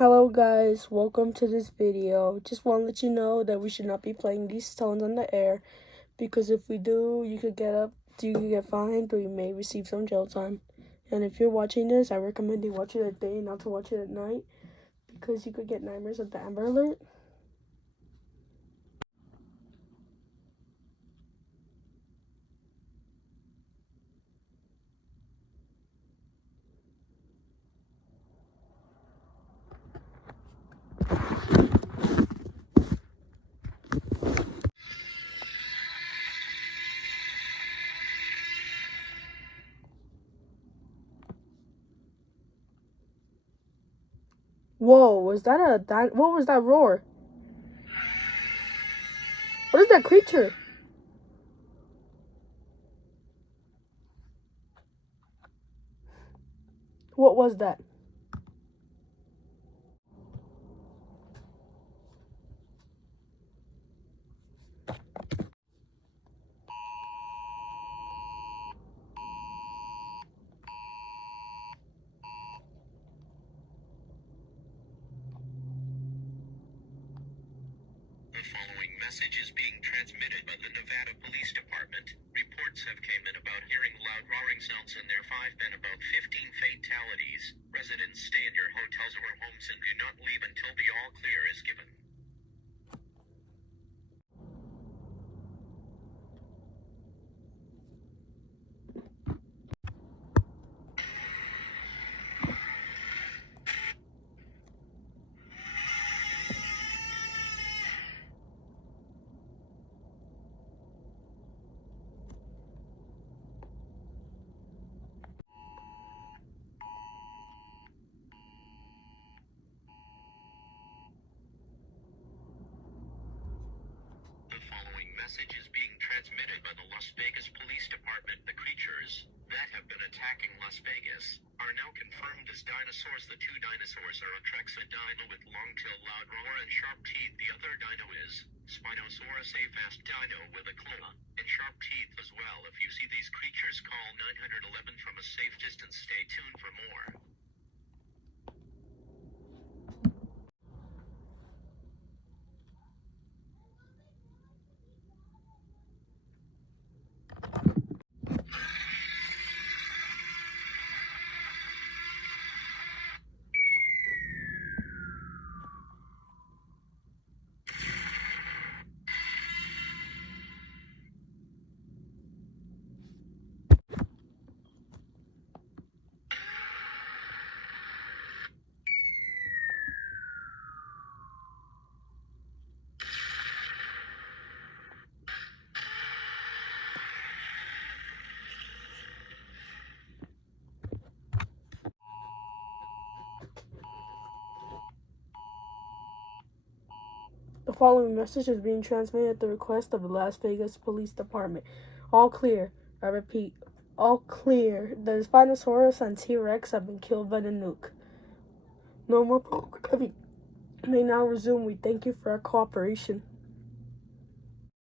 Hello guys, welcome to this video. Just want to let you know that we should not be playing these tones on the air, because if we do, you could get fined, or you may receive some jail time. And if you're watching this, I recommend you watch it at day, not to watch it at night, because you could get nightmares of the Amber Alert. Whoa, was that what was that roar? What is that creature? What was that? The following message is being transmitted by the Nevada Police Department. Reports have come in about hearing loud roaring sounds and there have been about 15 fatalities. Residents, stay in your hotels or homes and do not leave until the all clear is given. The following message is being transmitted by the Las Vegas Police Department. The creatures that have been attacking Las Vegas are now confirmed as dinosaurs. The two dinosaurs are a dino with long tail, loud roar, and sharp teeth. The other dino is Spinosaurus, a fast dino with a claw and sharp teeth as well. If you see these creatures, call 911 from a safe distance. Stay tuned for more. The following message is being transmitted at the request of the Las Vegas Police Department. All clear. I repeat, all clear. The Spinosaurus and T-Rex have been killed by the nuke. No more programming may now resume. We thank you for our cooperation.